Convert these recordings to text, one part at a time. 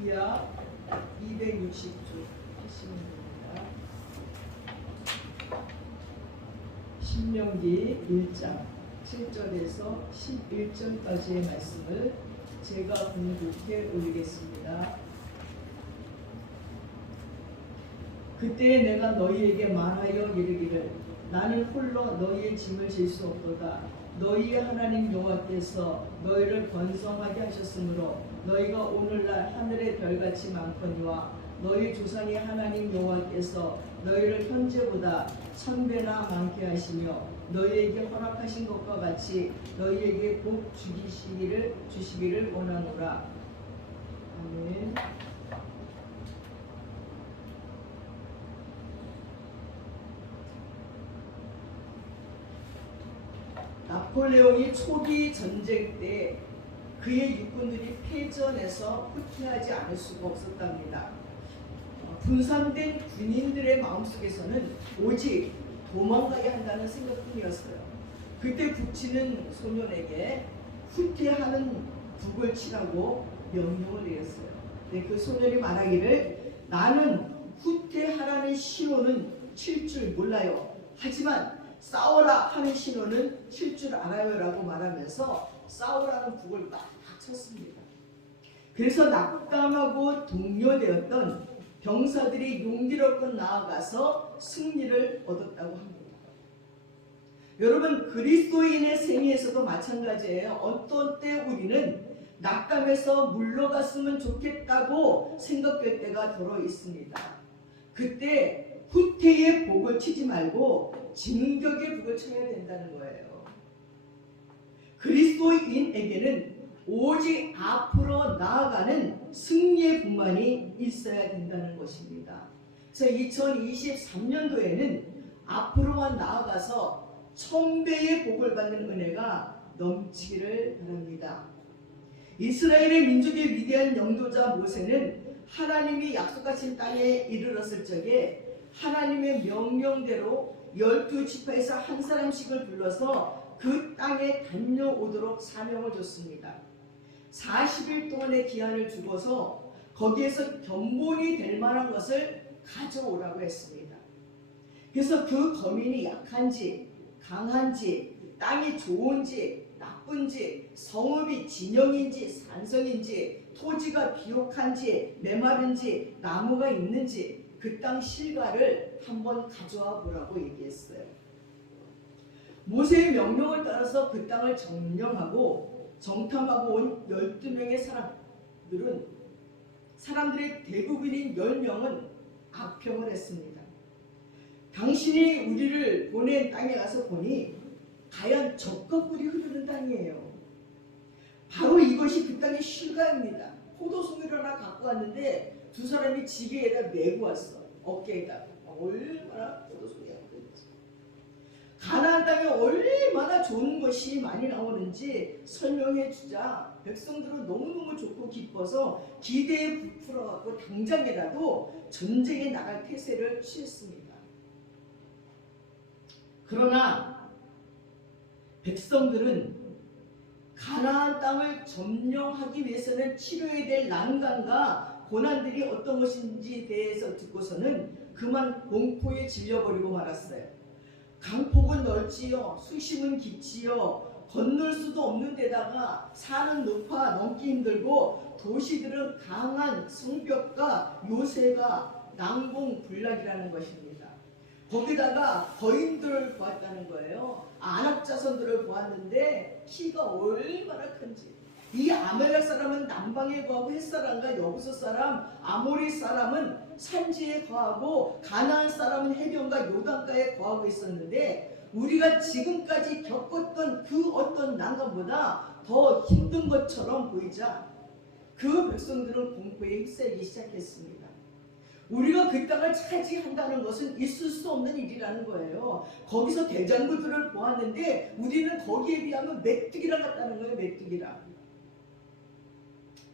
구약 260쪽 하시면 됩니다. 신명기 1장 7절에서 11절까지의 말씀을 제가 공독해 올리겠습니다. 그때 내가 너희에게 말하여 이르기를 나는 홀로 너희의 짐을 질 수 없도다. 너희의 하나님 여호와께서 너희를 번성하게 하셨으므로 너희가 오늘날 하늘의 별같이 많거니와 너희 조상의 하나님 여호와께서 너희를 현재보다 1000배나 많게 하시며 너희에게 허락하신 것과 같이 너희에게 복 주시기를 원하노라. 아멘. 나폴레옹이 초기 전쟁 때 그의 육군들이 패전해서 후퇴하지 않을 수가 없었답니다. 분산된 군인들의 마음속에서는 오직 도망가야 한다는 생각뿐이었어요. 그때 북치는 소년에게 후퇴하는 북을 치라고 명령을 내렸어요. 그 소년이 말하기를 나는 후퇴하라는 신호는 칠 줄 몰라요. 하지만 싸워라 하는 신호는 칠 줄 알아요 라고 말하면서 싸우라는 북을 막 쳤습니다. 그래서 낙담하고 동료되었던 병사들이 용기롭게 나아가서 승리를 얻었다고 합니다. 여러분, 그리스도인의 생애에서도 마찬가지예요. 어떤 때 우리는 낙담해서 물러갔으면 좋겠다고 생각될 때가 더러 있습니다. 그때 후퇴의 복을 치지 말고 진격의 북을 쳐야 된다는 거예요. 그리스도인에게는 오직 앞으로 나아가는 승리의 북만이 있어야 된다는 것입니다. 그래서 2023년도에는 앞으로만 나아가서 1000배의 복을 받는 은혜가 넘치기를 바랍니다. 이스라엘의 민족의 위대한 영도자 모세는 하나님이 약속하신 땅에 이르렀을 적에 하나님의 명령대로 12지파에서 한 사람씩을 불러서 그 땅에 다녀오도록 사명을 줬습니다. 40일 동안의 기한을 주고서 거기에서 견본이 될 만한 것을 가져오라고 했습니다. 그래서 그 거민이 약한지 강한지 땅이 좋은지 나쁜지 성읍이 진영인지 산성인지 토지가 비옥한지 메마른지 나무가 있는지 그 땅 실과를 한번 가져와 보라고 얘기했어요. 모세의 명령을 따라서 그 땅을 점령하고 정탐하고 온 12명의 사람들의 대부분인 10명은 악평을 했습니다. 당신이 우리를 보낸 땅에 가서 보니 가연 젖과 꿀이 흐르는 땅이에요. 바로 이것이 그 땅의 실과입니다. 포도송이를 하나 갖고 왔는데 두 사람이 지게에다 메고 왔어. 어깨에다. 얼마나 포도송이가 그랬지. 가나안 땅에 얼마나 좋은 것이 많이 나오는지 설명해 주자 백성들은 너무너무 좋고 기뻐서 기대에 부풀어갖고 당장이라도 전쟁에 나갈 태세를 취했습니다. 그러나 백성들은 가나안 땅을 점령하기 위해서는 치료해야 될 난관과 고난들이 어떤 것인지에 대해서 듣고서는 그만 공포에 질려버리고 말았어요. 강폭은 넓지요, 수심은 깊지요, 건널 수도 없는 데다가 산은 높아 넘기 힘들고 도시들은 강한 성벽과 요새가 난공불락이라는 것입니다. 거기다가 거인들을 보았다는 거예요. 안악자손들을 보았는데 키가 얼마나 큰지. 이 아말렉 사람은 남방에 거하고 햇사람과 여부서 사람, 아모리 사람은 산지에 거하고 가나안 사람은 해변과 요단가에 거하고 있었는데 우리가 지금까지 겪었던 그 어떤 난관보다 더 힘든 것처럼 보이자 그 백성들은 공포에 휩싸이기 시작했습니다. 우리가 그 땅을 차지한다는 것은 있을 수 없는 일이라는 거예요. 거기서 대장부들을 보았는데 우리는 거기에 비하면 메뚜기랑 같다는 거예요. 메뚜기랑.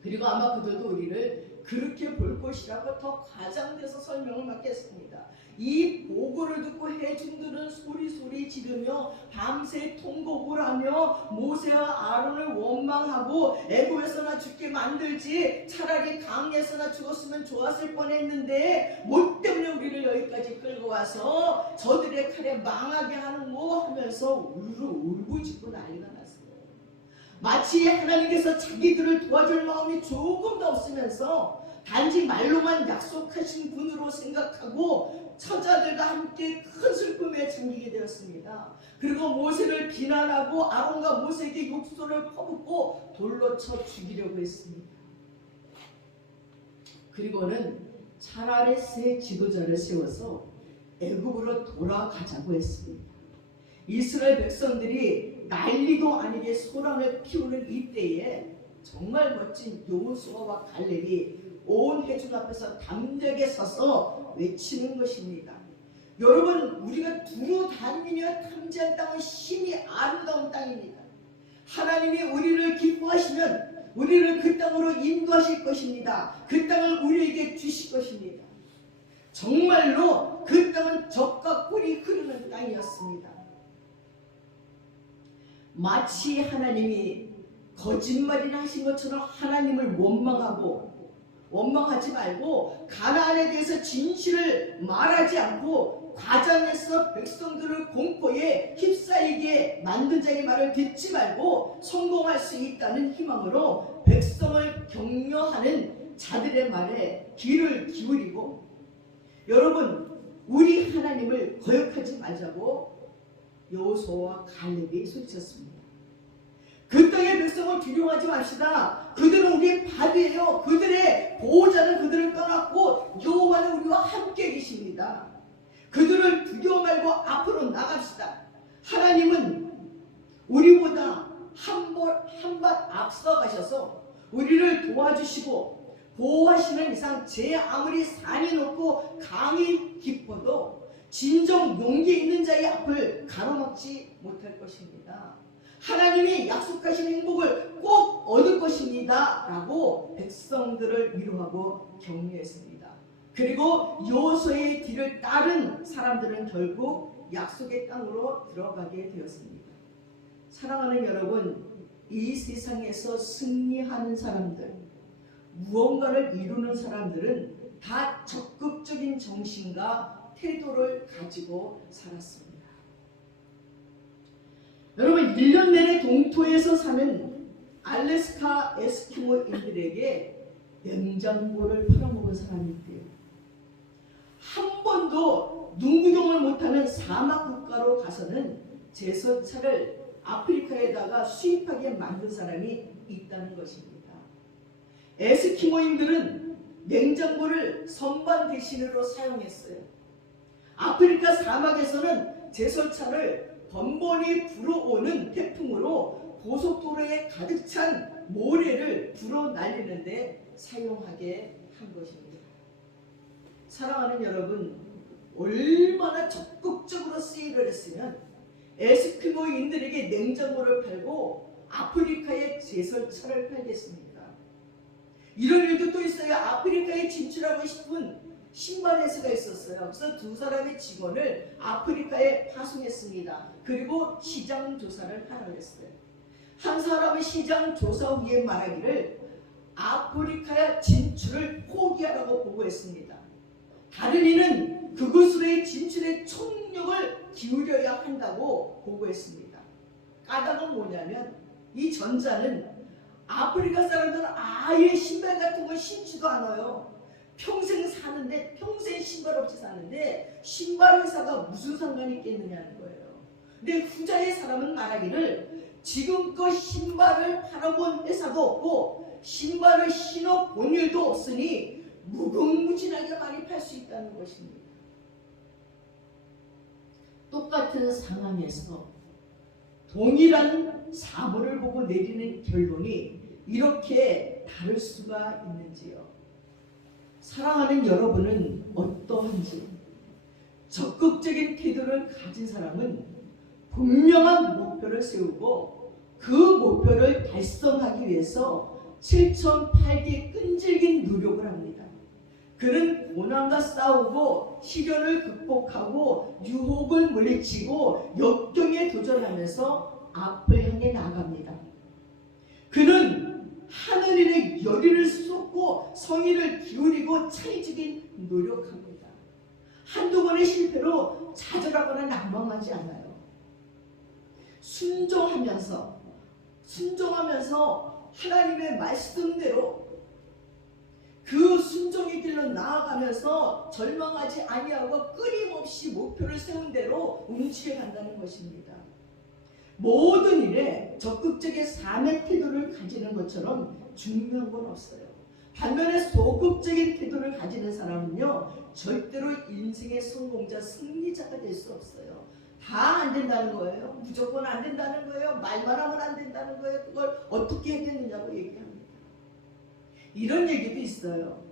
그리고 아마 그들도 우리를 그렇게 볼 것이라고 더 과장돼서 설명을 맡겼습니다. 이 보고를 듣고 회중들은 소리 지르며 밤새 통곡을 하며 모세와 아론을 원망하고 애굽에서나 죽게 만들지 차라리 강에서나 죽었으면 좋았을 뻔했는데 뭐 때문에 우리를 여기까지 끌고 와서 저들의 칼에 망하게 하는 거 하면서 울부짖고 난리가 났어요. 마치 하나님께서 자기들을 도와줄 마음이 조금도 없으면서 단지 말로만 약속하신 분으로 생각하고 처자들과 함께 큰 슬픔에 잠기게 되었습니다. 그리고 모세를 비난하고 아론과 모세에게 욕설을 퍼붓고 돌로 쳐 죽이려고 했습니다. 그리고는 차라리 새 지도자를 세워서 애굽으로 돌아가자고 했습니다. 이스라엘 백성들이 난리도 아니게 소란을 피우는 이때에 정말 멋진 여호수아와 갈렙이 온 회중 앞에서 담대하게 서서 외치는 것입니다. 여러분, 우리가 두루 다니며 탐지한 땅은 심히 아름다운 땅입니다. 하나님이 우리를 기뻐하시면 우리를 그 땅으로 인도하실 것입니다. 그 땅을 우리에게 주실 것입니다. 정말로 그 땅은 젖과 꿀이 흐르는 땅이었습니다. 마치 하나님이 거짓말이나 하신 것처럼 하나님을 원망하지 말고 가나안에 대해서 진실을 말하지 않고 과장해서 백성들을 공포에 휩싸이게 만든 자의 말을 듣지 말고 성공할 수 있다는 희망으로 백성을 격려하는 자들의 말에 귀를 기울이고, 여러분, 우리 하나님을 거역하지 말자고 여호수아와 갈렙이 소리쳤습니다. 그 땅의 백성을 두려워하지 맙시다. 그들은 우리의 밥이에요. 그들의 보호자는 그들을 떠났고 여호와는 우리와 함께 계십니다. 그들을 두려워 말고 앞으로 나갑시다. 하나님은 우리보다 한 발 앞서 가셔서 우리를 도와주시고 보호하시는 이상 제 아무리 산이 높고 강이 깊어도 진정 용기 있는 자의 앞을 가로막지 못할 것입니다. 하나님이 약속하신 행복을 꼭 얻을 것입니다 라고 백성들을 위로하고 격려했습니다. 그리고 여호수아의 뒤를 따른 사람들은 결국 약속의 땅으로 들어가게 되었습니다. 사랑하는 여러분, 이 세상에서 승리하는 사람들, 무언가를 이루는 사람들은 다 적극적인 정신과 태도를 가지고 살았습니다. 여러분, 1년 내내 동토에서 사는 알래스카 에스키모인들에게 냉장고를 팔아먹은 사람이 있대요. 한 번도 눈 구경을 못하는 사막 국가로 가서는 제선차를 아프리카에다가 수입하게 만든 사람이 있다는 것입니다. 에스키모인들은 냉장고를 선반 대신으로 사용했어요. 아프리카 사막에서는 제설차를 번번이 불어오는 태풍으로 고속도로에 가득 찬 모래를 불어 날리는데 사용하게 한 것입니다. 사랑하는 여러분, 얼마나 적극적으로 세일을 했으면 에스키모인들에게 냉장고를 팔고 아프리카에 제설차를 팔겠습니까? 이런 일도 또 있어요. 아프리카에 진출하고 싶은 신발 회사가 있었어요. 그래서 두 사람의 직원을 아프리카에 파송했습니다. 그리고 시장 조사를 하라고 했어요. 한 사람의 시장 조사 후에 말하기를 아프리카 진출을 포기하라고 보고했습니다. 다른 이는 그곳으로의 진출에 총력을 기울여야 한다고 보고했습니다. 까닭은 뭐냐면 이 전자는 아프리카 사람들은 아예 신발 같은 걸 신지도 않아요. 평생 사는데, 평생 신발 없이 사는데 신발 회사가 무슨 상관이 있겠느냐는 거예요. 근데 후자의 사람은 말하기를 지금껏 신발을 팔아본 회사도 없고 신발을 신어본 일도 없으니 무궁무진하게 많이 팔 수 있다는 것입니다. 똑같은 상황에서 동일한 사물을 보고 내리는 결론이 이렇게 다를 수가 있는지요. 사랑하는 여러분은 어떠한지, 적극적인 태도를 가진 사람은 분명한 목표를 세우고 그 목표를 달성하기 위해서 7,800의 끈질긴 노력을 합니다. 그는 고난과 싸우고 시련을 극복하고 유혹을 물리치고 역경에 도전하면서 앞을 향해 나아갑니다. 그는 하늘에 열의를 쏟고 성의를 기울이고 창의적인 노력합니다. 한두 번의 실패로 좌절하거나 낙망하지 않아요. 순종하면서 하나님의 말씀대로 그 순종의 길로 나아가면서 절망하지 아니하고 끊임없이 목표를 세운 대로 움직여 간다는 것입니다. 모든 일에 적극적인 삶의 태도를 가지는 것처럼 중요한 건 없어요. 반면에 소극적인 태도를 가지는 사람은요, 절대로 인생의 성공자, 승리자가 될 수 없어요. 다 안 된다는 거예요. 무조건 안 된다는 거예요. 말만 하면 안 된다는 거예요. 그걸 어떻게 해야되느냐고 얘기합니다. 이런 얘기도 있어요.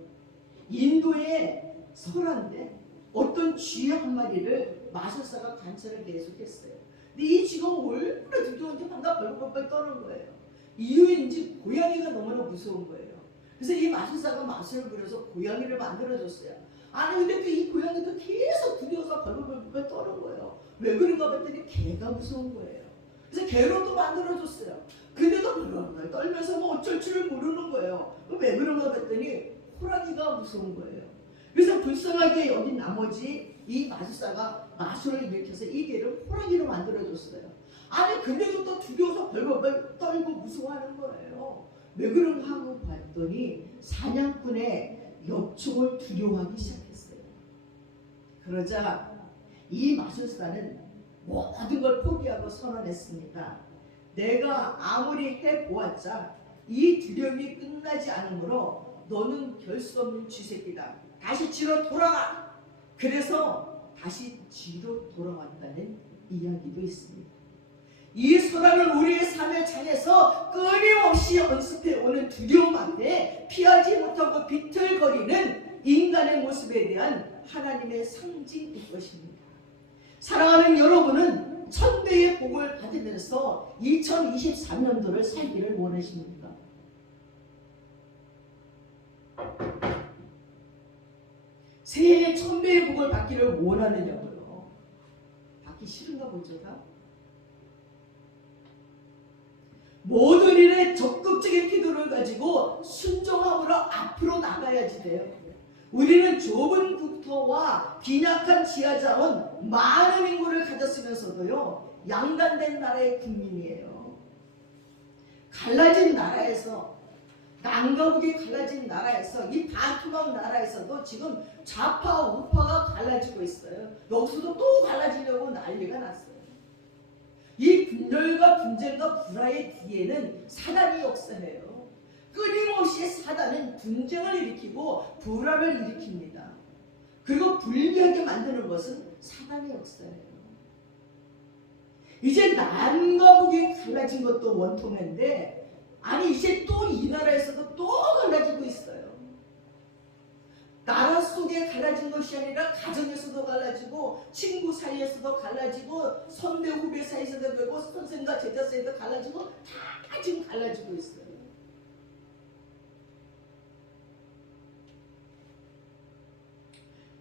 인도의 설화인데 어떤 쥐 한 마리를 마술사가 관찰을 계속했어요. 근데 이 쥐가 얼마나 두려운지 방금 벌벌벌 떠는 거예요. 이유인지 고양이가 너무나 무서운 거예요. 그래서 이 마술사가 마술을 부려서 고양이를 만들어줬어요. 아니 근데 또 이 고양이도 계속 두려워서 벌벌벌 떠는 거예요. 왜 그런가 봤더니 개가 무서운 거예요. 그래서 개로도 만들어줬어요. 근데도 벌벌벌 떨면서 뭐 어쩔 줄을 모르는 거예요. 왜 그런가 봤더니 호랑이가 무서운 거예요. 그래서 불쌍하게 여긴 나머지 이 마술사가 마술을 일으켜서 이 개를 호랑이로 만들어줬어요. 아니 근데도 또 두려워서 벌벌벌 떨고 무서워하는 거예요. 왜 그런가 하고 봤더니 사냥꾼의 역총을 두려워하기 시작했어요. 그러자 이 마술사는 모든 걸 포기하고 선언했습니다. 내가 아무리 해보았자 이 두려움이 끝나지 않으므로 너는 별 수 없는 쥐새끼다. 다시 쥐로 돌아가. 그래서 다시 쥐로 돌아왔다는 이야기도 있습니다. 이 소라는 우리의 삶의 장에서 끊임없이 연습해오는 두려움 앞에 피하지 못하고 비틀거리는 인간의 모습에 대한 하나님의 상징일 것입니다. 사랑하는 여러분은 1000배의 복을 받으면서 2023년도를 살기를 원하십니까? 새해에 1000배의 복을 받기를 원하느냐고요? 받기 싫은가 보죠. 다? 모든 일에 적극적인 태도를 가지고 순종함으로 앞으로 나가야지 돼요. 우리는 좁은 국토와 빈약한 지하자원, 많은 인구를 가졌으면서도요, 양단된 나라의 국민이에요. 갈라진 나라에서, 남과 북이 갈라진 나라에서, 이 반토막 나라에서도 지금 좌파 우파가 갈라지고 있어요. 여기서도 또 갈라지려고 난리가 났어요. 이 분열과 분쟁과 불화의 뒤에는 사단이 역사해요. 끊임없이 사단은 분쟁을 일으키고 불화를 일으킵니다. 그리고 불리하게 만드는 것은 사단의 역사예요. 이제 남과 북이 갈라진 것도 원통인데, 아니 이제 또 이 나라에서도 또 갈라지고 있어요. 나라 속에 갈라진 것이 아니라 가정에서도 갈라지고, 친구 사이에서도 갈라지고, 선배 후배 사이에서도 그렇고, 선생과 제자 사이에서도 갈라지고, 다 지금 갈라지고 있어요.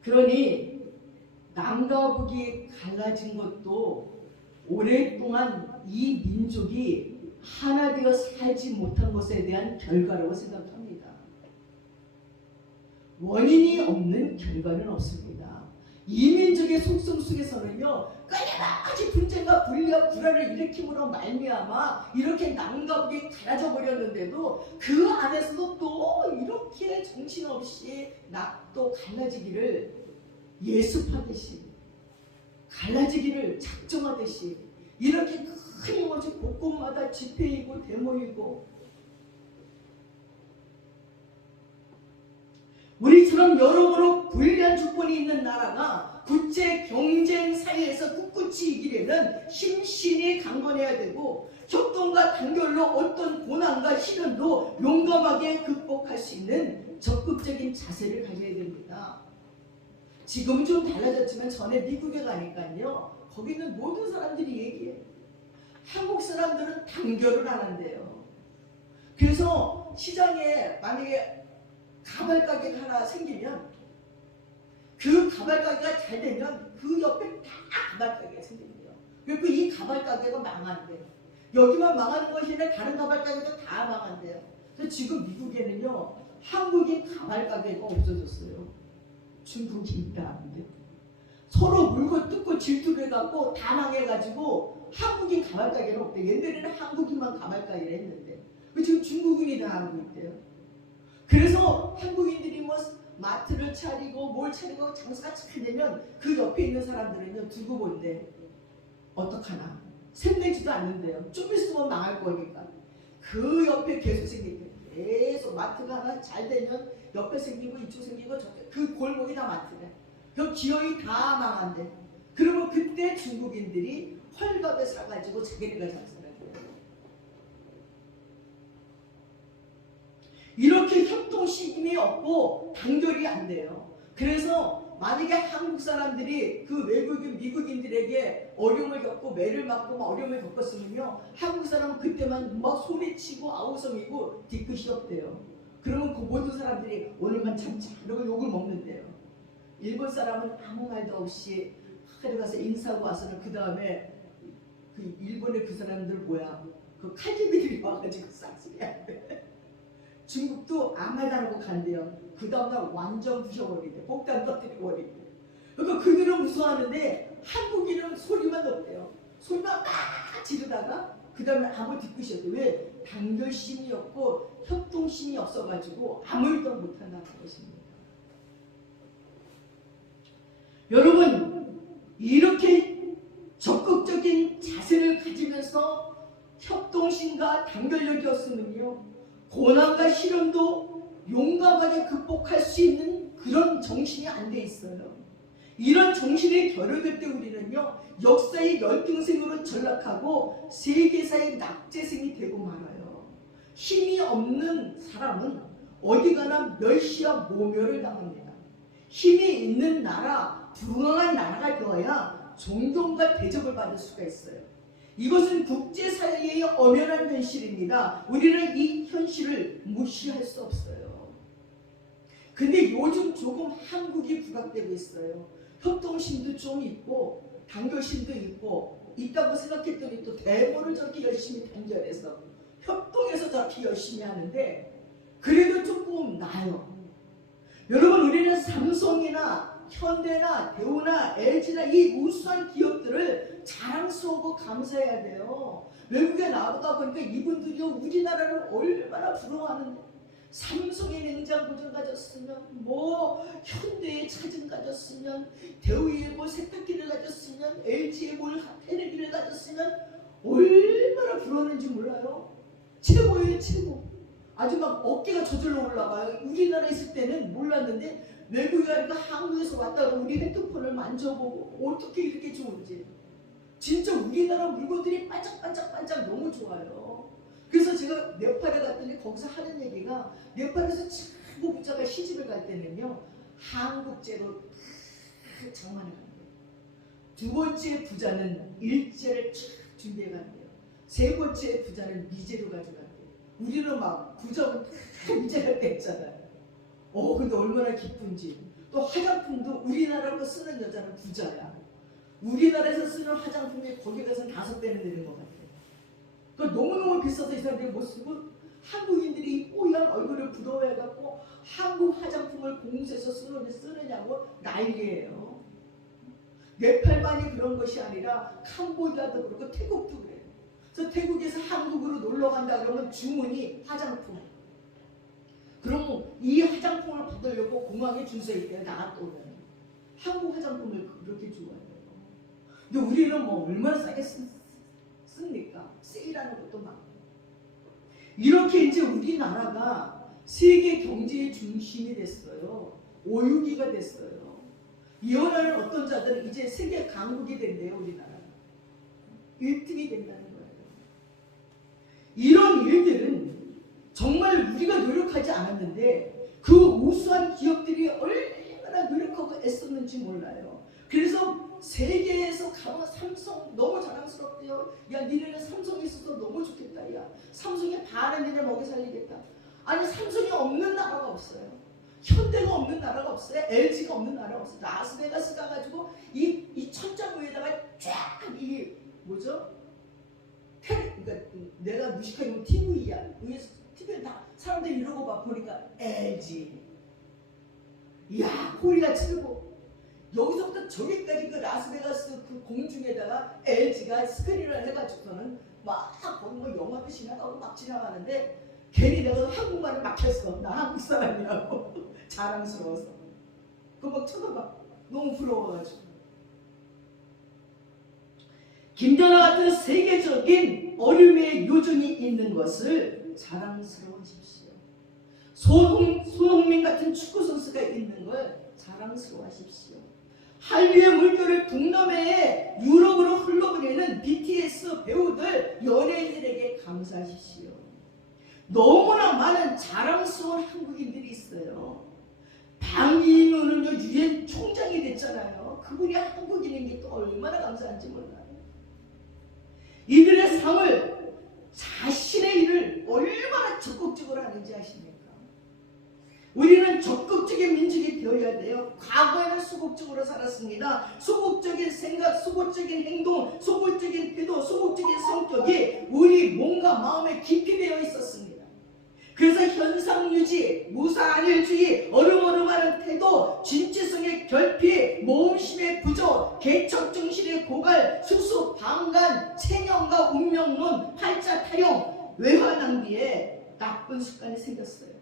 그러니 남과 북이 갈라진 것도 오랫동안 이 민족이 하나 되어 살지 못한 것에 대한 결과라고 생각합니다. 원인이 없는 결과는 없습니다. 이 민족의 속성 속에서는요, 끊임없이 분쟁과 분리와 불화를 일으킴으로 말미암아 이렇게 남과 북이 갈라져 버렸는데도 그 안에서도 또 이렇게 정신없이 또 갈라지기를 예습하듯이, 갈라지기를 작정하듯이 이렇게 끊임없이 곳곳마다 집회이고 데모이고, 우리처럼 여러모로 불리한 조건이 있는 나라가 국제 경쟁 사회에서 꿋꿋이 이기려면 심신이 강건해야 되고, 협동과 단결로 어떤 고난과 시련도 용감하게 극복할 수 있는 적극적인 자세를 가져야 됩니다. 지금은 좀 달라졌지만 전에 미국에 가니까요, 거기는 모든 사람들이 얘기해요. 한국 사람들은 단결을 안 한대요. 그래서 시장에 만약에 가발 가게가 하나 생기면 그 가발 가게가 잘 되면 그 옆에 다 가발 가게가 생긴대요. 그리고 이 가발 가게가 망한대요. 여기만 망하는 것이 아니라 다른 가발 가게도 다 망한대요. 그래서 지금 미국에는요, 한국인 가발 가게가 없어졌어요. 중국이 있다. 서로 물고 뜯고 질투를 해갖고 다 망해가지고 한국인 가발 가게는 없대. 옛날에는 한국인만 가발 가게를 했는데 지금 중국인이 다 하고 있대요. 그래서 한국인들이 뭐 마트를 차리고 뭘 차리고 장사가 잘 되면 그 옆에 있는 사람들은요 두고 본대. 어떡하나 샘내지도 않는데요. 좀 있으면 망할 거니까 그 옆에 계속 생기대. 계속 마트가 하나 잘 되면 옆에 생기고 이쪽 생기고 저쪽 그 골목이 다 마트래. 그 기업이 다 망한대. 그러면 그때 중국인들이 헐값에 사가지고 자기네가 장사를 해요. 이렇게 협동심이 없고 단결이 안 돼요. 그래서 만약에 한국 사람들이 그 외국인 미국인들에게 어려움을 겪고 매를 맞고 어려움을 겪었으면요, 한국 사람은 그때만 막 소리치고 아우성이고 뒤끝이 없대요. 그러면 그 모든 사람들이 오늘만 참자 이러고 욕을 먹는데요. 일본 사람은 아무 말도 없이 하루 가서 인사하고 와서는 그 다음에 그 일본의 그 사람들 뭐야 그 칼집이들이 와가지고 싹쓸이한대. 중국도 아무 말도 안 하고 간대요. 그 다음날 완전 부셔버리대. 폭탄 터뜨리고 버리대. 그러니까 그들은 무서워하는데 한국인은 소리만 없대요. 소리만 막 지르다가 그 다음에 아무 뒤끝이 없대. 왜? 단결심이 없고 협동심이 없어가지고 아무 일도 못한다는 것입니다. 여러분, 이렇게 적극적인 자세를 가지면서 협동심과 단결력이 없으면요, 고난과 시련도 용감하게 극복할 수 있는 그런 정신이 안 돼 있어요. 이런 정신이 결여될 때 우리는요, 역사의 열등생으로 전락하고 세계사의 낙제생이 되고 말아요. 힘이 없는 사람은 어디 가나 멸시와 모멸을 당합니다. 힘이 있는 나라, 부강한 나라가 되어야 존경과 대접을 받을 수가 있어요. 이것은 국제사회의 엄연한 현실입니다. 우리는 이 현실을 무시할 수 없어요. 근데 요즘 조금 한국이 부각되고 있어요. 협동심도 좀 있고 단결심도 있다고 생각했더니 또 대본을 저렇게 열심히 단결해서 협동해서 저렇게 열심히 하는데 그래도 조금 나아요. 여러분, 우리는 삼성이나 현대나 대우나 LG나 이 우수한 기업들을 자랑스러워 감사해야 돼요. 외국에 나가다 보니까 이분들이 우리나라를 얼마나 부러워하는데, 삼성의 냉장고를 가졌으면, 뭐 현대의 차를 가졌으면, 대우의 뭐 세탁기를 가졌으면, LG의 뭘 테레비를 가졌으면 얼마나 부러웠는지 몰라요. 최고예요, 최고. 아주 막 어깨가 저절로 올라가요. 우리나라에 있을 때는 몰랐는데 외국에 가니까 한국에서 왔다가 우리 핸드폰을 만져보고 어떻게 이렇게 좋은지. 진짜 우리나라 물건들이 반짝반짝반짝 너무 좋아요. 그래서 제가 네팔에 갔더니 거기서 하는 얘기가, 네팔에서 최고 부자가 시집을 갈 때는요, 한국제로 장만을 간대요. 두 번째 부자는 일제를 쫙 준비해 간대요. 세 번째 부자는 미제로 가져간대요. 우리는 막 부자는 미제가 됐잖아요. 근데 얼마나 기쁜지. 또 화장품도 우리나라로 쓰는 여자는 부자야. 우리나라에서 쓰는 화장품이 거기 가서 5배는 되는 것 같아요. 그러니까 너무너무 비싸서 이 사람들이 못 쓰고, 한국인들이 뽀얀 얼굴을 부러워해갖고 한국 화장품을 공수해서 쓰느냐고 난리예요. 네팔만이 그런 것이 아니라 캄보디아도 그렇고 태국도 그래요. 그래서 태국에서 한국으로 놀러 간다 그러면 주문이 화장품. 그럼 이 화장품을 받으려고 공항에 줄 서 있대요. 나갔다 오면. 한국 화장품을 그렇게 좋아해요. 근데 우리는 뭐 얼마나 싸게 씁니까? 세일하는 것도 많고. 이렇게 이제 우리나라가 세계 경제의 중심이 됐어요. 5위가 됐어요. 이혼하는 어떤 자들은 이제 세계 강국이 된대요. 우리나라가 1등이 된다는 거예요. 이런 일들은 정말 우리가 노력하지 않았는데 그 우수한 기업들이 얼마나 노력하고 애썼는지 몰라요. 그래서 세계에서 가면 삼성 너무 자랑스럽대요. 야, 니네는 삼성이 있어서 너무 좋겠다. 야, 삼성에 반은 니네 먹여 살리겠다. 아니 삼성이 없는 나라가 없어요. 현대가 없는 나라가 없어요. LG가 없는 나라가 없어요. 라스베가스 가가지고 이 천장 위에다가 쫙 이 뭐죠? 그러니까 내가 무식하게 TV야. 위에서 TV에 다 사람들이 이러고 막 보니까 LG. 이야 코리아 칠고 여기서부터 저기까지 그 라스베가스 그 공중에다가 LG가 스크린을 해가지고서는 막 거기 뭐 영화도 지나가고 막 지나가는데 괜히 내가 한국말을 막혔어. 나 한국 사람이라고 자랑스러워서. 그거 막 쳐다봐. 너무 부러워가지고. 김연아 같은 세계적인 어려움의 요정이 있는 것을 자랑스러워하십시오. 손흥민 같은 축구 선수가 있는 걸 자랑스러워하십시오. 한류의 물결을 북남해에 유럽으로 흘러보내는 BTS 배우들, 연예인들에게 감사하십시오. 너무나 많은 자랑스러운 한국인들이 있어요. 방위인호는요 유엔 총장이 됐잖아요. 그분이 한국인인 게 또 얼마나 감사한지 몰라요. 이들의 삶을 자신의 일을 얼마나 적극적으로 하는지 아십니까? 우리는 적극적인 민족이 되어야 돼요. 과거에는 소극적으로 살았습니다. 소극적인 생각, 소극적인 행동, 소극적인 태도, 소극적인 성격이 우리 몸과 마음에 깊이 배어 있었습니다. 그래서 현상유지, 무사안일주의, 어름어름하는 태도, 진취성의 결핍, 모험심의 부족, 개척정신의 고갈, 수수, 방간, 체념과 운명론, 팔자 타령, 외화 낭비에 나쁜 습관이 생겼어요.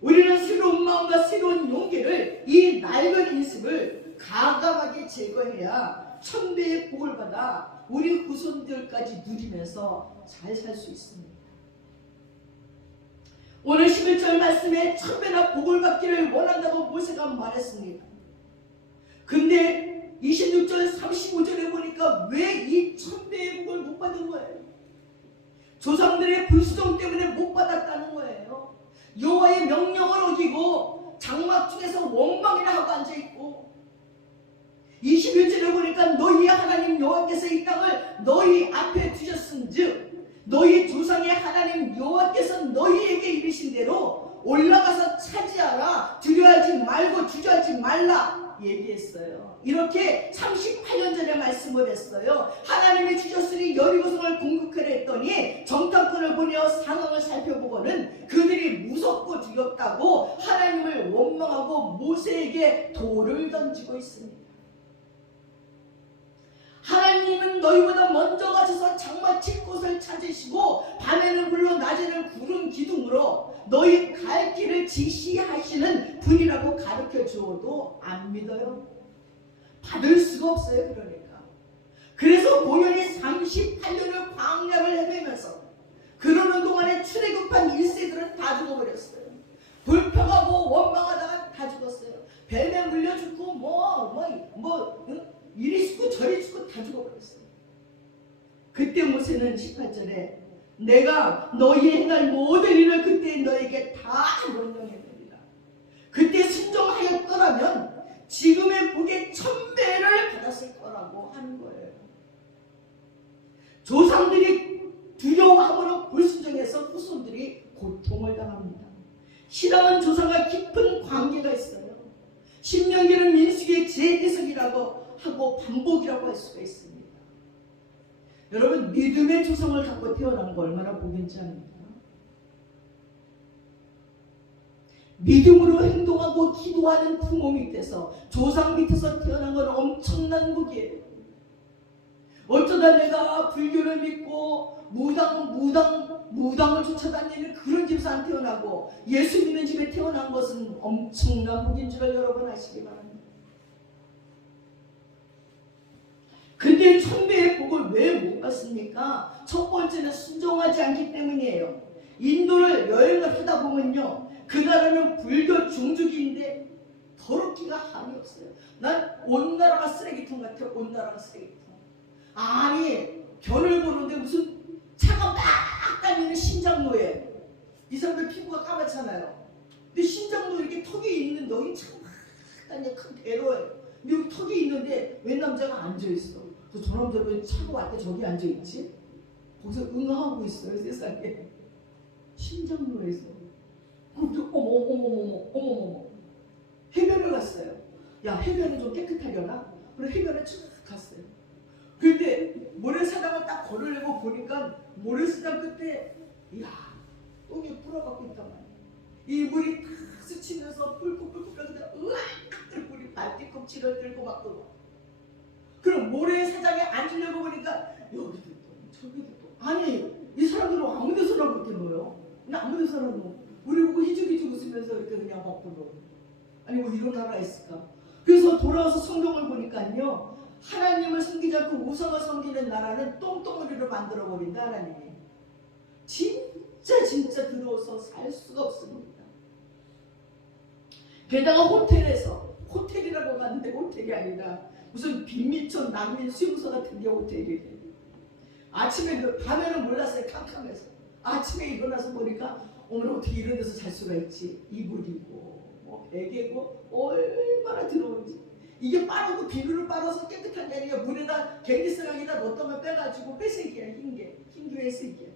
우리는 새로운 마음과 새로운 용기를 이 낡은 인습을 가감하게 제거해야 천배의 복을 받아 우리 후손들까지 누리면서 잘 살 수 있습니다. 오늘 11절 말씀에 천배나 복을 받기를 원한다고 모세가 말했습니다. 근데 26절 35절에 보니까 왜 이 천배의 복을 못 받은 거예요? 조상들의 불수종 때문에 못 받았다는 거예요. 여호와의 명령을 어기고 장막 중에서 원망이나 하고 앉아있고 21절에 보니까 너희 하나님 여호와께서 이 땅을 너희 앞에 두셨은즉 너희 조상의 하나님 여호와께서 너희에게 이르신 대로 올라가서 차지하라. 두려워하지 말고 주저하지 말라 얘기했어요. 이렇게 38년 전에 말씀을 했어요. 하나님이 주셨으니 여리고성을 공격하려 했더니 정탐꾼을 보내어 상황을 살펴보고는 그들이 무섭고 두렵다고 하나님을 원망하고 모세에게 돌을 던지고 있습니다. 하나님은 너희보다 먼저 가셔서 장막 칠 곳을 찾으시고 밤에는 불로 낮에는 구름 기둥으로 너희 갈 길을 지시하시는 분이라고 가르쳐 주어도 안 믿어요. 받을 수가 없어요. 그러니까 그래서 고연히 38년을 광야를 헤매면서 그러는 동안에 출애굽한 1세들은 다 죽어버렸어요. 불평하고 원망하다가 다 죽었어요. 뱀에 물려 죽고 이리 죽고 저리 죽고 다 죽어버렸어요. 그때 모세는 18절에 내가 너희 행할 모든 일을 그때 너에게 다 명령했느니라. 그때 순종하였더라면 지금의 복의 1000배를 받았을 거라고 하는 거예요. 조상들이 두려워함으로 불순종해서 후손들이 고통을 당합니다. 신앙은 조상과 깊은 관계가 있어요. 신명기는 민수기의 재해석이라고 하고 반복이라고 할 수가 있습니다. 여러분 믿음의 조상을 갖고 태어난 거 얼마나 복인지 압니까? 믿음으로 행동하고 기도하는 부모 밑에서 조상 밑에서 태어난 건 엄청난 복이에요. 어쩌다 내가 불교를 믿고 무당을 쫓아다니는 그런 집에서 안 태어나고 예수 믿는 집에 태어난 것은 엄청난 복인 줄을 여러분 아시기 바랍니다. 근데 1000배의 복을 왜 못 받습니까? 첫 번째는 순종하지 않기 때문이에요. 인도를 여행을 하다 보면요, 그 나라는 불교 종주기인데 더럽기가 한이 없어요. 난 온 나라가 쓰레기통 같아요. 온 나라가 쓰레기통. 아니 변을 보는데 무슨 차가 막 다니는 신장로에 이 사람들 피부가 까맣잖아요. 근데 신장로 이렇게 턱이 있는데 여기 차가 막 다니는 큰 대로에 근데 여기 턱이 있는데 웬 남자가 앉아있어. 그래서 저 남자가 왜 차가 왔대 저기 앉아있지? 거기서 응하고 있어요. 세상에. 신장로에서 어머머머머머머머머 해변을 갔어요. 야, 해변은 좀 깨끗하려나? 그래서 해변에 쭉 갔어요. 근데 모래사장을 딱 걸으려고 보니까 모래사장 끝에 이야, 똥이 불어갖고 있단 말이야. 이 물이 탁 스치면서 뿔뿔뿔뿔 끓는데 으악! 물이 발뒤꿈치를 들고 막 끓어. 그럼 모래사장에 앉으려고 보니까 여기도 똥, 저기도 똥. 아니, 이 사람들은 아무 데서나 그렇게 놓여. 그냥 아무 데서나 놓여. 우리 보고 희죽희죽 웃으면서 이렇게 그냥 먹고 놓여. 아니 뭐 이런 나라가 있을까? 그래서 돌아와서 성경을 보니까요, 하나님을 섬기지 않고 우상을 섬기는 나라는 똥덩어리로 만들어버린다. 하나님이 진짜 들어서 살 수가 없습니다. 게다가 호텔이라고 갔는데 호텔이 아니라 무슨 빈민촌 난민 수용소 같은 게 호텔이래. 아침에 밤에는 몰랐어요. 캄캄해서. 아침에 일어나서 보니까 오늘 어떻게 이런 데서 잘 수가 있지. 이불이고 뭐 베개고 얼마나 더러운지. 이게 빠르고 비누를 빨아서 깨끗한 게 아니라 물에다 갱기스랑에다 넣었다면 빼가지고 회색이야. 흰게 회색이야.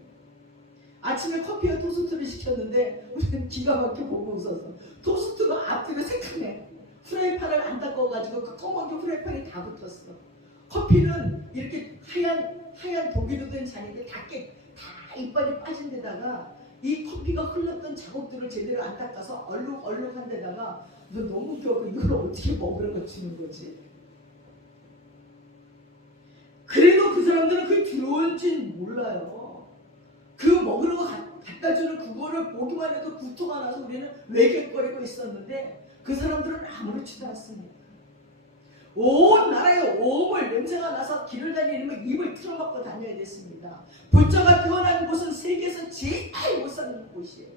아침에 커피와 토스트를 시켰는데 우리는 기가 막혀 보고 웃어서 토스트가 앞뒤가 새카매. 프라이팬을 안 닦아가지고 그 검은 게 프라이팬이 다 붙었어. 커피는 이렇게 하얀 독이로 된 잔인데 다 이빨이 빠진 데다가 이 커피가 흘렀던 자국들을 제대로 안 닦아서 얼룩한 데다가 너 너무 웃겨. 이걸 어떻게 먹으라고 주는 거지? 그래도 그 사람들은 그게 들어온지는 몰라요. 그 먹으라고 갖다 주는 그거를 보기만 해도 구토가 나서 우리는 외길거리고 있었는데 그 사람들은 아무렇지도 않습니다. 온 나라에 오물 냄새가 나서 길을 다니려면 입을 틀어막고 다녀야 됐습니다. 불자가 태어난 곳은 세계에서 제일 못 사는 곳이에요.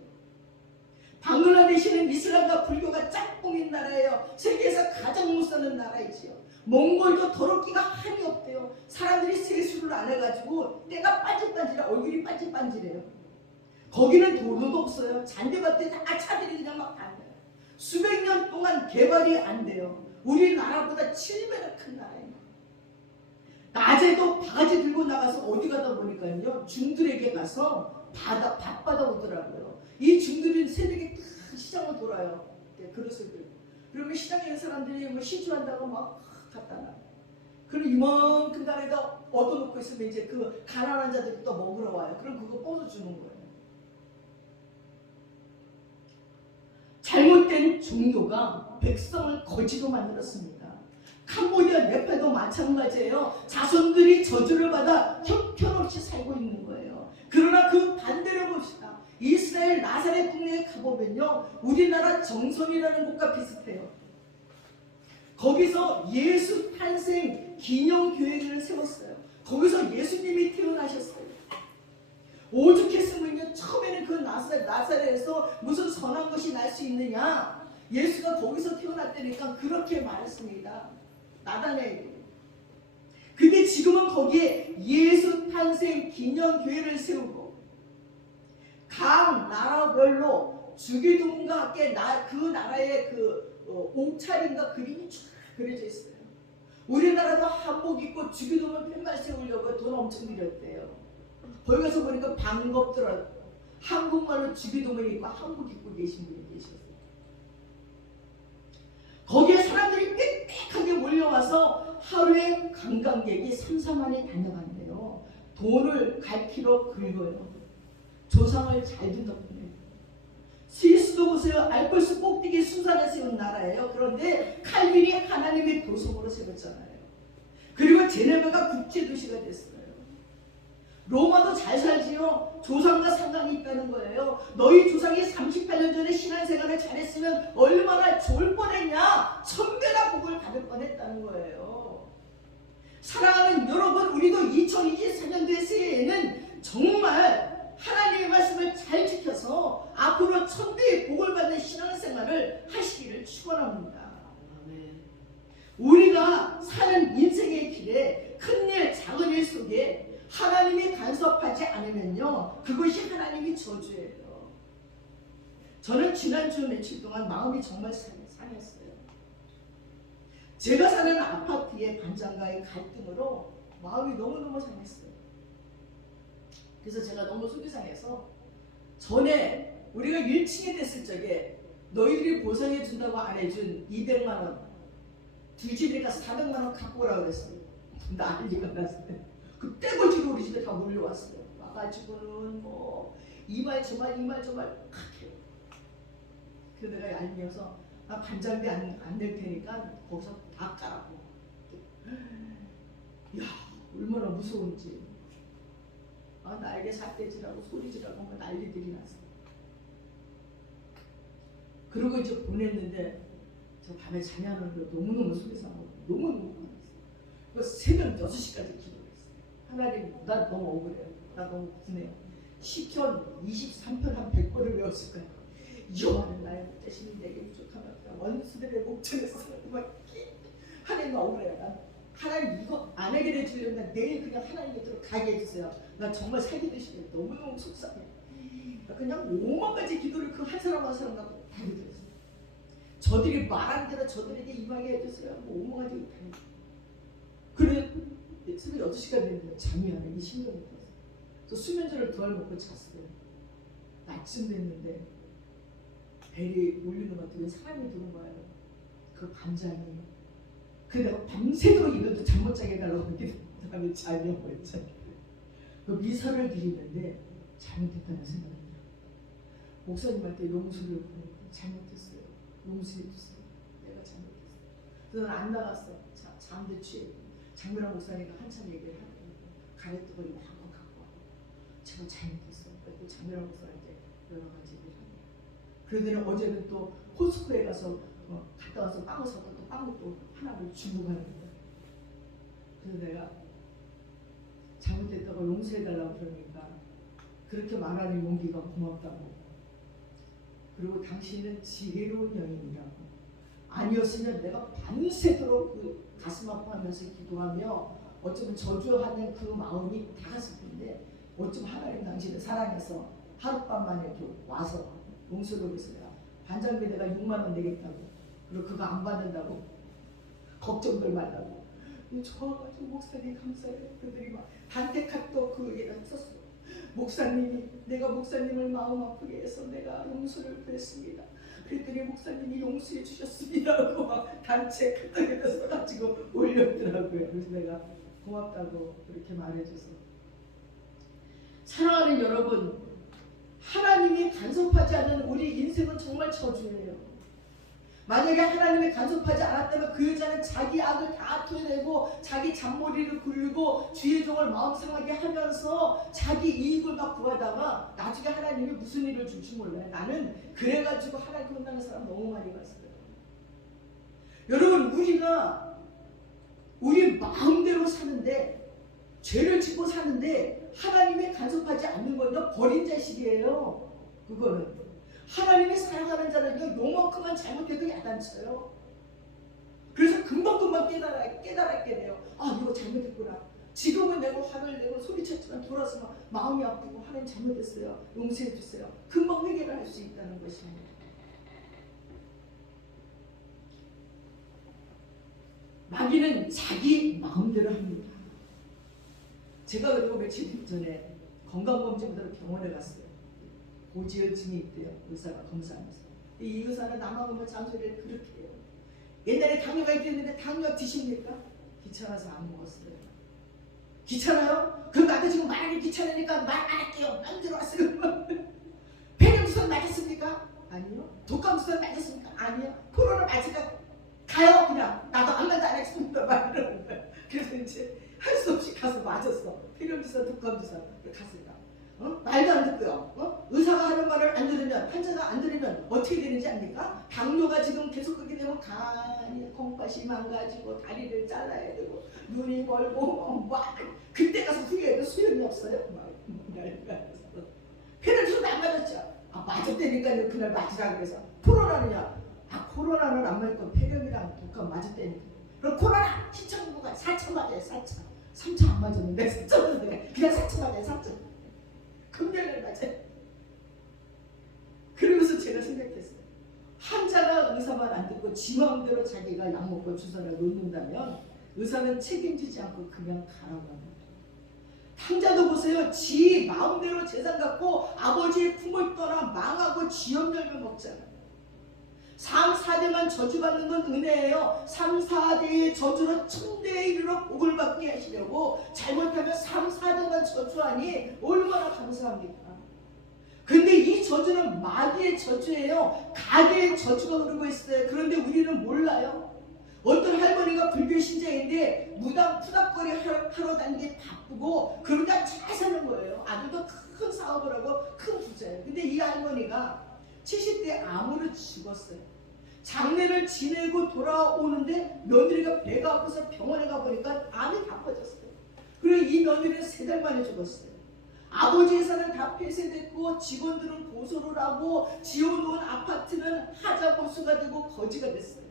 방글라데시는 이슬람과 불교가 짝꿍인 나라예요. 세계에서 가장 못 사는 나라이지요. 몽골도 더럽기가 한이 없대요. 사람들이 세수를 안 해가지고 때가 반질반질해. 얼굴이 반질반질해요. 거기는 도로도 없어요. 잔디밭에 다 차들이 그냥 막 다녀요. 수백 년 동안 개발이 안 돼요. 우리나라보다 7배나 큰 나라예요. 낮에도 바가지 들고 나가서 어디 가다 보니까요, 중들에게 가서 밥 받아오더라고요. 이 중들은 새벽에 큰 시장을 돌아요. 네, 그릇을 들고. 그러면 시장에 있는 사람들이 뭐 시주한다고 막 갖다 놔요. 그럼 이만큼 다리에다 얻어놓고 있으면 이제 그 가난한 자들이 또 먹으러 와요. 그럼 그거 뻗어주는 거예요. 잘못된 종교가 백성을 거지로 만들었습니다. 캄보디아, 네팔도 마찬가지예요. 자손들이 저주를 받아 형편없이 살고 있는 거예요. 그러나 그 반대로 봅시다. 이스라엘 나사렛 국내에 가보면요, 우리나라 정선이라는 곳과 비슷해요. 거기서 예수 탄생 기념교회를 세웠어요. 거기서 예수님이 태어나셨어요. 오죽했으면요, 처음에는 그 나사렛에서 무슨 선한 것이 날 수 있느냐, 예수가 거기서 태어났다니까 그렇게 말했습니다. 나다나엘이. 근데 지금은 거기에 예수 탄생 기념교회를 세우고 각 나라별로 주기도문과 함께 그 나라의 그 옷차림과 그림이 쫙 그려져 있어요. 우리나라도 한복 입고 주기도문 팻말 세우려고 돈 엄청 들였대요. 거기 가서 보니까 반갑더라고요. 한국말로 주기도문 입고 한복 입고 계신 분이 계셨어요. 거기에 사람들이 빽빽하게 몰려와서 하루에 관광객이 3-4만이 다녀간대요. 돈을 갈피로 긁어요. 조상을 잘 둔 덕분에. 스위스도 보세요. 알프스 꼭대기 수산에 세운 나라예요. 그런데 칼빈이 하나님의 도성으로 세웠잖아요. 그리고 제네바가 국제도시가 됐어요. 로마도 잘 살지요. 조상과 상관이 있다는 거예요. 너희 조상이 38년 전에 신앙생활을 잘했으면 얼마나 좋을 뻔했냐. 1000배나 복을 받을 뻔했다는 거예요. 사랑하는 여러분, 우리도 2024년도의 새해에는 정말 하나님의 말씀을 잘 지켜서 앞으로 1000배의 복을 받는 신앙생활을 하시기를 축원합니다. 우리가 사는 인생의 길에 큰일 작은 일 속에 하나님이 간섭하지 않으면요, 그것이 하나님이 저주예요. 저는 지난주 며칠 동안 마음이 정말 상했어요. 제가 사는 아파트의 반장과의 갈등으로 마음이 너무너무 상했어요. 그래서 제가 너무 속이 상해서 전에 우리가 1층에 됐을 적에 너희들이 보상해 준다고 안 해준 200만 원, 두 집에 가서 400만 원 갖고 오라고 그랬어요. 난리가 났어요. 그 떼거지로 우리 집에 다 몰려왔어요. 와가지고는 뭐 이말 저말 그렇게. 그래서 내가 얄미워서 반장비 안 낼 테니까 거기서 다 까라고. 야, 얼마나 무서운지. 나에게 삿대질하고 소리질하고 막 난리들이 났어. 그러고 이제 보냈는데 저 밤에 잠이 안 오는 거 너무너무 속이 상하고 너무너무 화났어. 그 새벽 6시까지 기도했어요. 하나님, 나 너무 억울해요. 나 너무 분해요. 시편 23편 한 100번을 외웠을 거야. 여호와는 나의 목자시니 내게 부족하다. 원수들의 목전에서 하나님 억울해요. 난 하나님 이거 안 하게 해주려면 난 내일 그냥 하나님 곁으로 가게 해주세요. 난 정말 살기 되시게 너무너무 속상해. 그냥 5만 가지 기도를 그 한 사람 한 사람 갖고 다 해드렸어요. 저들이 말한 대로 저들에게 임하게 해주세요. 뭐 5만 가지 다 해드렸어요. 그래 새벽 6시까지 됐는데 잠이 안 오기 신경이 들었어요. 그래서 수면제를 덜 먹고 잤어요. 낮쯤 됐는데 벨이 울리는 것 같아요. 사람이 들어온 거예요. 그 반장이. 그래서 내가 밤새도록 이것도 잠 못 자게 해달라고 그랬더니 다음에 잠이 안 오죠. 그 미사를 드리는데 잘못했다는 생각이 들어요. 목사님한테 용서를 구하고 잘못했어요. 용서해 주세요. 내가 잘못했어요. 그래서 안 나갔어. 잠도 취해. 장문환 목사님과 한참 얘기를 하고 가래떡을 마음껏 갖고 와고 제가 잘못했어요. 또 장문환 목사님한테 여러 가지 얘기를 합니다. 그러더니 어제는 또 호스코에 가서 갔다 와서 빵을 사고 또 빵을 또 하나를 주고 가는 거예요. 그래서 내가 잘못했다고 용서해달라고 그러니까 그렇게 말하는 용기가 고맙다고. 그리고 당신은 지혜로운 여인이라고. 아니었으면 내가 밤새도록 그 가슴 아파하면서 기도하며 어쩌면 저주하는 그 마음이 다 갔을 텐데 어쩌면 하나님 당신을 사랑해서 하룻밤만 해도 와서 용서를 해서 내가 반장비 내가 6만 원 내겠다고. 그리고 그거 안 받는다고 걱정들 말라고. 좋아가지고 목사님 감사해요. 그들이 막 단테카또 그 얘기를 썼어. 목사님이 내가 목사님을 마음 아프게 해서 내가 용서를 구했습니다. 그랬더니 목사님이 용서해 주셨습니다라고 막 단체 카톡에다 써가지고 올렸더라고요. 그래서 내가 고맙다고 그렇게 말해줘서. 사랑하는 여러분, 하나님이 간섭하지 않는 우리 인생은 정말 저주예요. 만약에 하나님이 간섭하지 않았다면 그 여자는 자기 악을 다 토해내고 자기 잔머리를 굴리고 주의 종을 마음 상하게 하면서 자기 이익을 막 구하다가 나중에 하나님이 무슨 일을 줄지 몰라요. 나는 그래가지고 하나님 혼나는 사람 너무 많이 봤어요. 여러분, 우리가 우리 마음대로 사는데 죄를 짓고 사는데 하나님이 간섭하지 않는 건요 버린 자식이에요. 그거는 하나님이 사랑하는 자는요 요만큼만 잘못해도 야단쳐요. 그래서 금방금방 깨달았게 돼요. 아, 이거 잘못했구나. 지금은 내가 화를 내고 소리쳤지만 돌아서 막 마음이 아프고 하나님 잘못했어요. 용서해 주세요. 금방 회개를 할 수 있다는 것입니다. 마귀는 자기 마음대로 합니다. 제가 그리고 며칠 전에 건강검진보다로 병원에 갔어요. 고지혈증이 있대요. 의사가 검사하면서. 이 의사는 나만 보면 잔소리를 그렇게 해요. 옛날에 당뇨가 있었는데 당뇨 드십니까? 귀찮아서 안 먹었어요. 귀찮아요? 그럼 나도 지금 말하기 귀찮으니까 말 안 할게요. 안 들어왔어요. 폐렴주사 맞았습니까? 아니요. 독감주사 맞았습니까? 아니요. 코로나 맞으니까 가요. 그냥 나도 안 간다 안 했습니다. 막 이러는 거예요. 그래서 이제 할 수 없이 가서 맞았어. 폐렴주사, 독감주사 갔으니까. 말도 안 듣고요. 의사가 하는 말을 안 들으면, 환자가 안 들으면 어떻게 되는지 압니까? 당뇨가 지금 계속 그렇게 되면 간이 콩팥이 망가지고 다리를 잘라야 되고 눈이 멀고 막 그때 가서 후회해도 소용이 없어요. 막 폐렴주사도 안 맞았죠. 아, 맞았다니까요. 그날 맞으라 그래서. 코로나는요. 아, 코로나는 안 맞고 폐렴이랑 독감 맞았다니까. 그럼 코로나 시청구가 4차 맞아요. 4차. 3차 안 맞았는데 4차 맞았는데 그냥 4차 맞아요. 4차. 금년에 맞아요. 그러면서 제가 생각했어요. 환자가 의사 말 안 듣고 지 마음대로 자기가 약 먹고 주사를 놓는다면 의사는 책임지지 않고 그냥 가라고 합니다. 탕자도 보세요. 지 마음대로 재산 갖고 아버지의 품을 떠나 망하고 지연 열매 먹잖아요. 3, 4대만 저주받는 건 은혜예요. 3, 4대의 저주로 1000대에 이르러 복을 받게 하시려고 잘못하면 3, 4대만 저주하니 얼마나 감사합니까? 근데 이 저주는 마귀의 저주예요. 가게의 저주가 흐르고 있어요. 그런데 우리는 몰라요. 어떤 할머니가 불교 신자인데 무당 푸닥거리 하러 다니기 바쁘고 그러다 잘 사는 거예요. 아들도 큰 사업을 하고 큰 부자예요. 근데 이 할머니가 70대 암으로 죽었어요. 장례를 지내고 돌아오는데 며느리가 배가 아파서 병원에 가보니까 암이 다 퍼졌어요. 그리고 이 며느리는 3달 만에 죽었어요. 아버지 회사는 다 폐쇄됐고 직원들은 고소를 하고 지어놓은 아파트는 하자보수가 되고 거지가 됐어요.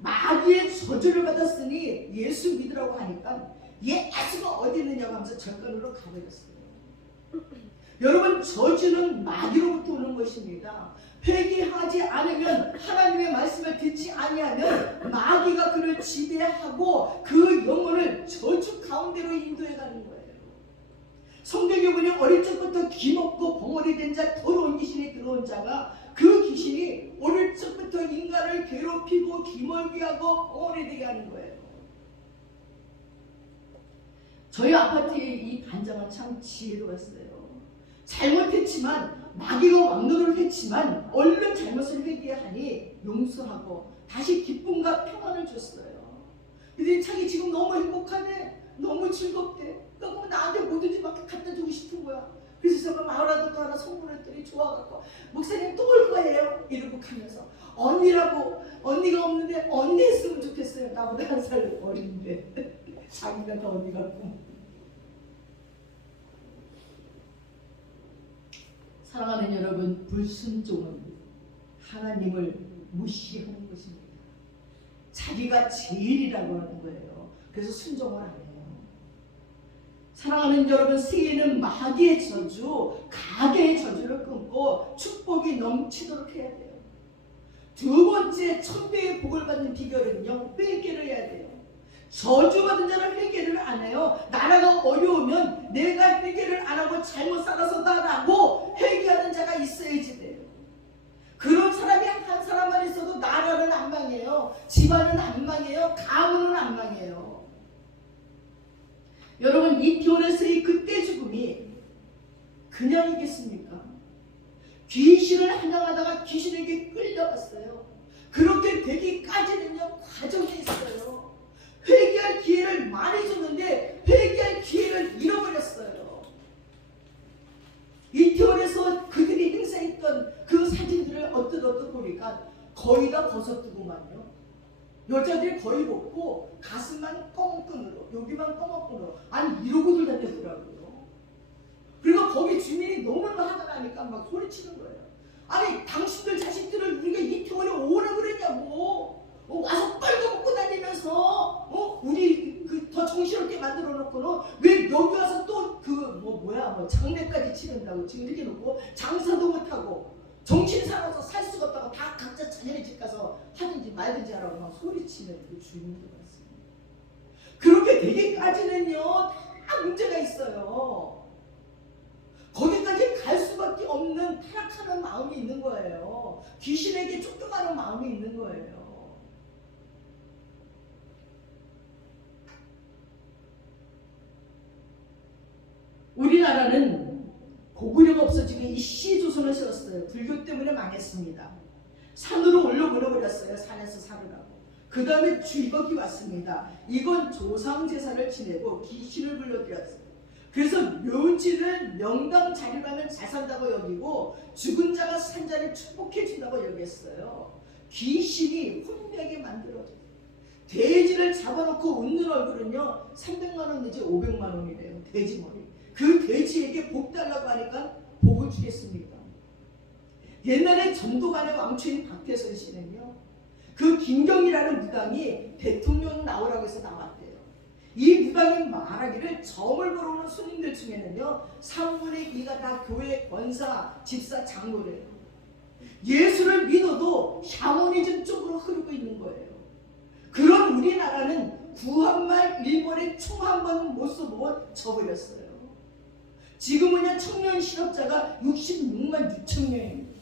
마귀의 저주를 받았으니 예수 믿으라고 하니까 예수가 어디 있느냐고 하면서 절간으로 가버렸어요. 여러분, 저주는 마귀로부터 오는 것입니다. 회개하지 않으면, 하나님의 말씀을 듣지 아니하면 마귀가 그를 지배하고 그 영혼을 저주 가운데로 인도해 가는 거예요. 성경에 보니 어릴 적부터 기먹고 벙어리 된 자, 더러운 귀신이 들어온 자가 그 귀신이 어릴 적부터 인간을 괴롭히고 기멀게 하고 벙어리 되게 하는 거예요. 저희 아파트의 이 반장은 참 지혜로웠어요. 잘못했지만, 마귀가 왕노를 했지만 얼른 잘못을 회개하니 용서하고 다시 기쁨과 평안을 줬어요. 근데 자기 지금 너무 행복하네, 너무 즐겁대. 그러니까 나한테 뭐든지 막 갖다 주고 싶은 거야. 그래서 제가 마을아들도 하나 선물했더니 좋아갖고 목사님 또 올 거예요 이러고 가면서, 언니라고, 언니가 없는데 언니 했으면 좋겠어요. 나보다 1살 어린데 자기가 더 언니 같고. 사랑하는 여러분, 불순종은 하나님을 무시하는 것입니다. 자기가 제일이라고 하는 거예요. 그래서 순종을 안 해요. 사랑하는 여러분, 새해는 마귀의 저주, 가게의 저주를 끊고 축복이 넘치도록 해야 돼요. 두 번째, 1000배의 복을 받는 비결은요, 회개를 해야 돼요. 저주받은 자는 회개를 안 해요. 나라가 어려우면 내가 회개를 안 하고 잘못 살아서다라고 회개하는 자가 있어야지 돼요. 그런 사람이 한 사람만 있어도 나라는 안 망해요. 집안은 안 망해요. 가문은 안 망해요. 여러분, 이태원에서의 그때 죽음이 그냥이겠습니까? 귀신을 환영하다가 귀신에게 끌려갔어요. 그렇게 되기까지는요, 과정이 있어요. 회개할 기회를 많이 줬는데 회개할 기회를 잃어버렸어요. 이태원에서 그들이 행사했던 그 사진들을 어떻게 보니까 거의 다 벗어두고만요, 여자들이 거의 벗고 가슴만 검은끈으로, 여기만 검은끈으로, 아니 이러고들 다녔더라고요. 그리고 거기 주민이 너무 화나니까 막 소리치는 거예요. 아니 당신들 자식들을 우리가 이태원에 오라 그랬냐고. 와서 빨고 먹고 다니면서 우리 더 정신없게 만들어 놓고는 왜 여기 와서 또 장례까지 치른다고 징그게 놓고 장사도 못하고 정신 사나워서 살 수가 없다고 다 각자 자녀네 집 가서 하든지 말든지 하라고 막 소리치는 그 주민들 같습니다. 그렇게 되기까지는요, 다 문제가 있어요. 거기까지 갈 수밖에 없는 타락하는 마음이 있는 거예요. 귀신에게 쫓겨가는 마음이 있는 거예요. 우리나라는 고구려가 없어지고 이 시조선을 세웠어요. 불교 때문에 망했습니다. 산으로 올려보내버렸어요. 산에서 살으라고. 그 다음에 주입국이 왔습니다. 이건 조상제사를 지내고 귀신을 불러들였어요. 그래서 묘지를 명당 자리라면 잘 산다고 여기고 죽은 자가 산 자를 축복해 준다고 여겼어요. 귀신이 혼내게 만들어져요. 돼지를 잡아놓고 웃는 얼굴은요 300만 원 내지 500만 원이래요. 돼지머리. 그 돼지에게 복 달라고 하니까 복을 주겠습니까? 옛날에 전도관의 왕초인 박태선 씨는요, 그 김경이라는 무당이 대통령 나오라고 해서 나왔대요. 이 무당이 말하기를 점을 걸어오는 손님들 중에는요 3분의 2가 다 교회 권사, 집사, 장로래요. 예수를 믿어도 샤머니즘 쪽으로 흐르고 있는 거예요. 그런 우리나라는 구한말 일본에 총 한 번 못 쏘고 져버렸어요. 지금은요 청년 실업자가 66만 6천 명입니다.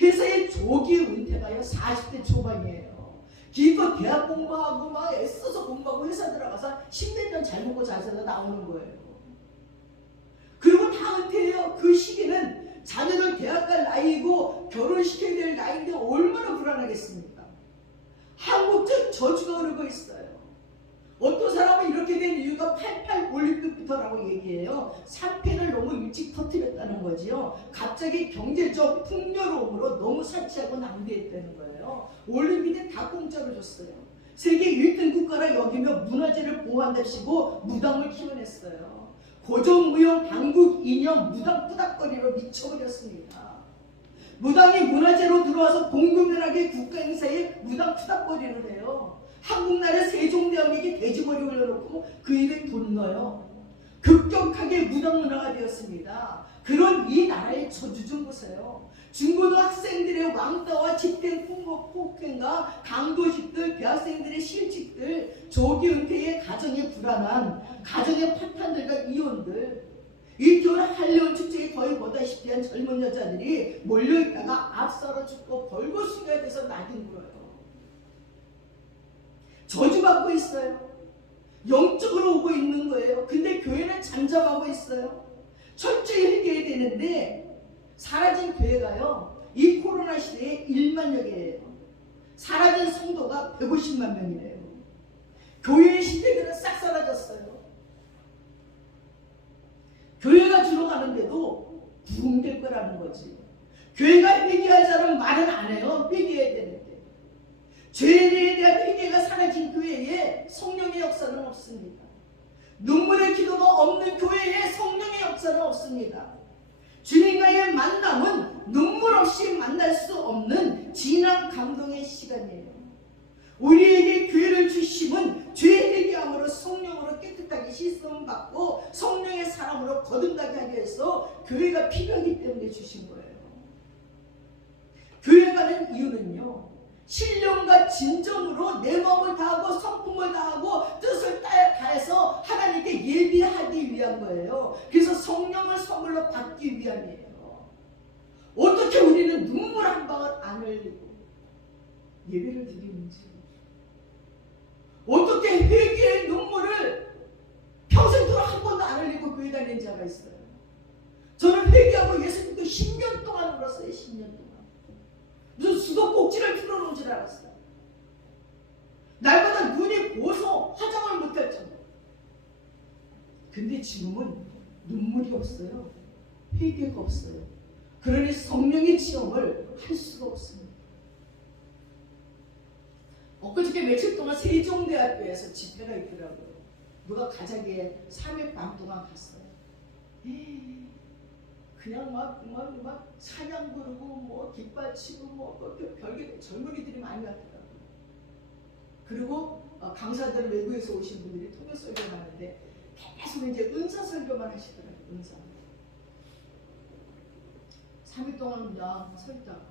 회사의 조기 은퇴가요 40대 초반이에요. 기껏 대학 공부하고 막 애써서 공부하고 회사 들어가서 10몇 년 잘 먹고 잘 살다 나오는 거예요. 그리고 다 은퇴해요. 그 시기는 자녀들 대학 갈 나이고 결혼시켜야 될 나이인데 얼마나 불안하겠습니까? 한국적 저주가 오르고 있어요. 어떤 사람은 이렇게 된 이유가 88 올림픽부터라고 얘기해요. 산패를 너무 일찍 터뜨렸다는 거지요. 갑자기 경제적 풍요로움으로 너무 사치하고 낭비했다는 거예요. 올림픽에 다 공짜로 줬어요. 세계 1등 국가라 여기며 문화재를 보호한답시고 무당을 키워냈어요. 고종무용 당국 이념 무당 뿌닥거리로 미쳐버렸습니다. 무당이 문화재로 들어와서 공공연하게 국가행사에 무당 푸닥거리를 해요. 한국나라 세종대왕에게 돼지머리 올려놓고 그 입에 돈 넣어요. 급격하게 무당 문화가 되었습니다. 그런 이 나라의 저주 좀 보세요. 중고등 학생들의 왕따와 집행 폭행과 강도식들, 대학생들의 실직들, 조기 은퇴의 가정의 불안한, 가정의 파탄들과 이혼들, 이 겨울 한려운 축제에 거의 보다시피 한 젊은 여자들이 몰려있다가 앞서러 죽고 벌거숭이가 돼서 낙인 불어요. 저주받고 있어요. 영적으로 오고 있는 거예요. 근데 교회는 잠잠하고 있어요. 철저히 회개해야 되는데 사라진 교회가요 이 코로나 시대에 1만여 개예요. 사라진 성도가 150만 명이래요. 교회의 시대들은 싹 사라졌어요. 교회가 들어가는데도 부흥될 거라는 거지. 교회가 회개할 사람은 말은 안 해요. 회개해야 되는데 죄에 대한 회개가 사라진 교회에 성령의 역사는 없습니다. 눈물의 기도가 없는 교회에 성령의 역사는 없습니다. 주님과의 만남은 눈물 없이 만날 수 없는 진한 감동의 시간이에요. 우리에게 교회를 주심은 죄 회개함으로 성령으로 깨끗하게 씻음 받고 성령의 사람으로 거듭나게 하기 위해서 교회가 필요하기 때문에 주신 거예요. 교회 가는 이유는요 신령과 진정으로 내 마음을 다하고 성품을 다하고 뜻을 다해서 하나님께 예비하기 위한 거예요. 그래서 성령을 선물로 받기 위함이에요. 어떻게 우리는 눈물 한 방울 안 흘리고 예배를 드리는지, 어떻게 회개의 눈물을 평생토록 한 번도 안 흘리고 교회 다니는 자가 있어요. 저는 회개하고 예수 믿고 10년 동안 울었어요. 10년 동안. 무슨 수도꼭지를 틀어놓은 줄 알았어요. 날마다 눈이 부어서 화장을 못할 정도. 근데 지금은 눈물이 없어요. 회개가 없어요. 그러니 성령의 체험을 할 수가 없습니다. 엊그저께 며칠 동안 세종대학교에서 집회가 있더라고요. 누가 가자기에 3일 반 동안 갔어요. 그냥 막 찬양 부르고 뭐 깃발 치고 뭐 별게 젊은이들이 많이 왔더라고요. 그리고 강사들 외부에서 오신 분들이 통역 설교를 하는데 계속 이제 은사 설교만 하시더라고요. 은사. 3일 동안 그냥 서 있다가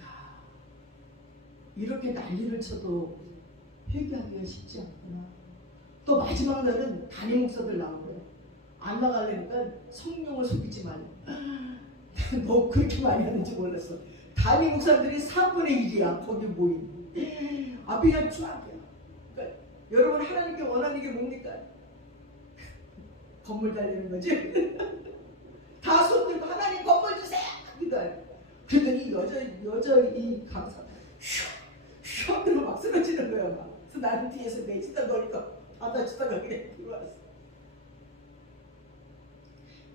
야 이렇게 난리를 쳐도 회개하기가 쉽지 않구나. 또 마지막 날은 담임 목사들 나오고요. 안 나가려니까 성령을 속이지 말라. 너 그렇게 많이 하는지 몰랐어. 담임 목사들이 3분의 1이야 거기 모인. 앞이 그냥 쫙이야. 그러니까 여러분 하나님께 원하는 게 뭡니까? 건물 달리는 거지. 다 손들고 하나님 건물 주세요. 그랬더니 여자 이 강사 슉 하고 막 쓰러지는 거야. 막. 그래서 나는 뒤에서 매지다 놓으니까 받아주다가 그냥 들어왔어.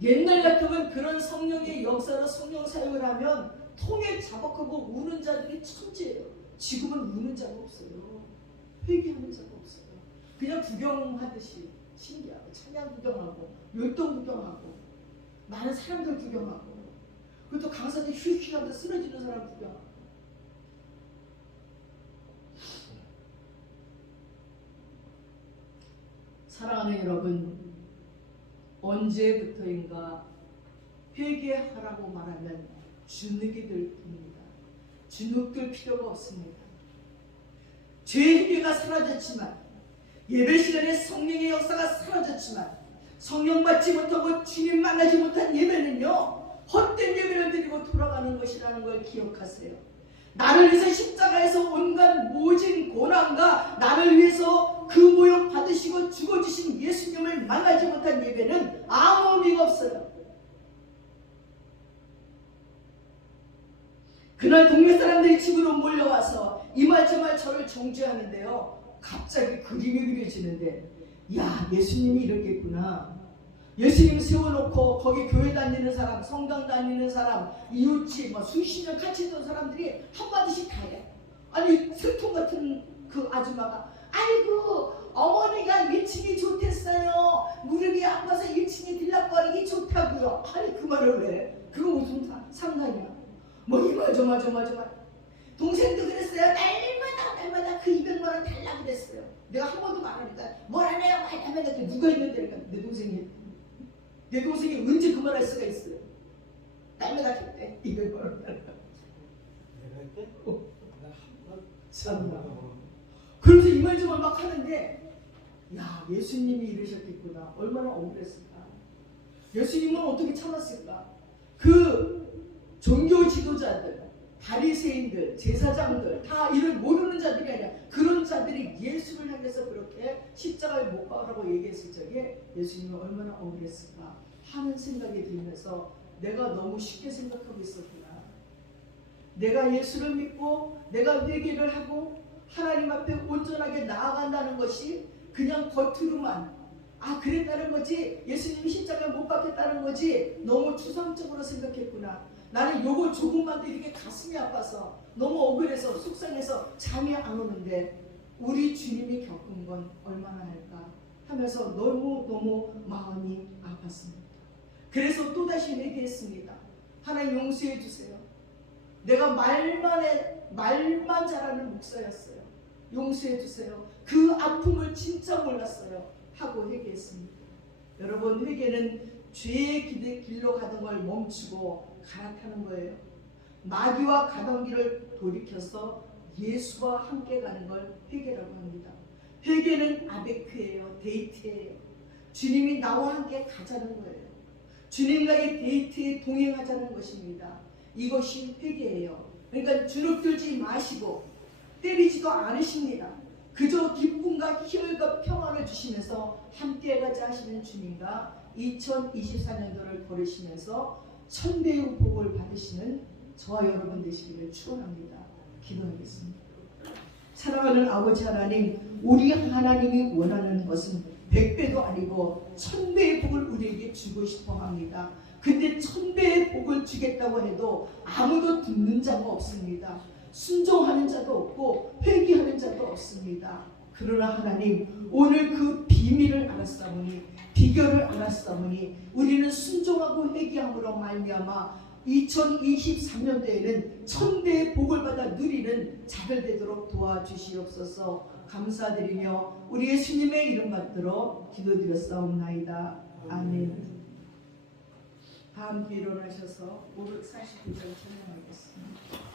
옛날 같으면 그런 성령의 역사로 성령 사용을 하면 통에 자복하고 우는 자들이 천재예요. 지금은 우는 자가 없어요. 회개하는 자가 없어요. 그냥 구경하듯이 신기하고 찬양 구경하고 율동 구경하고 많은 사람들 구경하고 그리고 또 강사들 휙휙하면서 쓰러지는 사람 구경하고. 사랑하는 여러분, 언제부터인가 회개하라고 말하면 주눅이 들 뿐입니다. 주눅 들 필요가 없습니다. 죄의 회개가 사라졌지만, 예배 시간에 성령의 역사가 사라졌지만, 성령 받지 못하고 주님 만나지 못한 예배는요, 헛된 예배를 드리고 돌아가는 것이라는 걸 기억하세요. 나를 위해서 십자가에서 온갖 모진 고난과 나를 위해서 그 모욕 받으시고 죽어주신 예수님을 만나지 못한 예배는 아무 의미가 없어요. 그날 동네 사람들이 집으로 몰려와서 이말저말 저를 정죄하는데요, 갑자기 그림이 그려지는데, 야, 예수님이 이렇겠구나. 예수님 세워놓고 거기 교회 다니는 사람, 성당 다니는 사람, 이웃집 수십 년 같이 있던 사람들이 한마디씩 다 해. 아니, 슬픔 같은 그 아줌마가, 아이고 어머니가 1층이 좋댔어요. 무릎이 아파서 1층에 들락거리기 좋다고요. 아니, 그 말을 왜? 그거 무슨 상관이야? 이 말 저 말 동생도 그랬어요. 날마다 그 200만 원 달라고 그랬어요. 내가 한 번도 말하니까 뭐라네요? 말하면 누가 있는데, 그러니까 내 동생이 언제 그 말 할 수가 있어요. 날마다 했대. 200만 원 달라고. 내가 했대? 참나. 그러면서 이 말 저 말 막 하는데, 야, 예수님이 이러셨겠구나. 얼마나 억울했을까. 예수님은 어떻게 참았을까. 그 종교 지도자들, 바리새인들, 제사장들 다 이를 모르는 자들이 아니라 그런 자들이 예수를 향해서 그렇게 십자가에 못 박으라고 얘기했을 적에 예수님은 얼마나 억울했을까 하는 생각이 들면서, 내가 너무 쉽게 생각하고 있었구나. 내가 예수를 믿고 내가 회개를 하고 하나님 앞에 온전하게 나아간다는 것이 그냥 겉으로만 그랬다는 거지, 예수님이 십자가에 못 박혔다는 거지, 너무 추상적으로 생각했구나. 나는 요거 조금만 이렇게 가슴이 아파서 너무 억울해서 속상해서 잠이 안 오는데, 우리 주님이 겪은 건 얼마나 할까 하면서 너무 마음이 아팠습니다. 그래서 또다시 회개했습니다. 하나님 용서해 주세요. 내가 말만 잘하는 목사였어요. 용서해 주세요. 그 아픔을 진짜 몰랐어요 하고 회개했습니다. 여러분, 회개는 죄의 길로 가던 걸 멈추고 갈아타는 거예요. 마귀와 가던 길을 돌이켜서 예수와 함께 가는 걸 회개라고 합니다. 회개는 아베크예요. 데이트예요. 주님이 나와 함께 가자는 거예요. 주님과의 데이트에 동행하자는 것입니다. 이것이 회개예요. 그러니까 주눅들지 마시고 때리지도 않으십니다. 그저 기쁨과 힘과 평안을 주시면서 함께 가자 하시는 주님과 2024년도를 걸으시면서 천배의 복을 받으시는 저와 여러분 되시기를 축원합니다. 기도하겠습니다. 사랑하는 아버지 하나님, 우리 하나님이 원하는 것은 100배도 아니고 1000배의 복을 우리에게 주고 싶어 합니다. 근데 1000배의 복을 주겠다고 해도 아무도 듣는 자가 없습니다. 순종하는 자도 없고 회개하는 자도 없습니다. 그러나 하나님, 오늘 그 비밀을 알았사오니, 비결을 알았사오니 우리는 순종하고 회개함으로 말미암아 2023년도에는 1000배의 복을 받아 누리는 자들 되도록 도와주시옵소서. 감사드리며 우리 예수님의 이름 받들어 기도드렸사옵나이다. 아멘. 다 함께 일어나셔서 549장 찬양하겠습니다.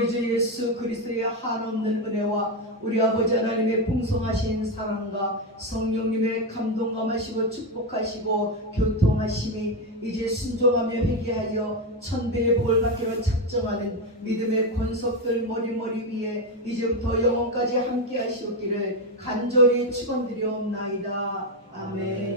우리 주 예수 그리스도의 한없는 은혜와 우리 아버지 하나님의 풍성하신 사랑과 성령님의 감동감하시고 축복하시고 교통하심이 이제 순종하며 회개하여 천배의 복을 받기로 작정하는 믿음의 권속들 머리 위에 이제부터 영원까지 함께 하시옵기를 간절히 축원드리옵나이다. 아멘.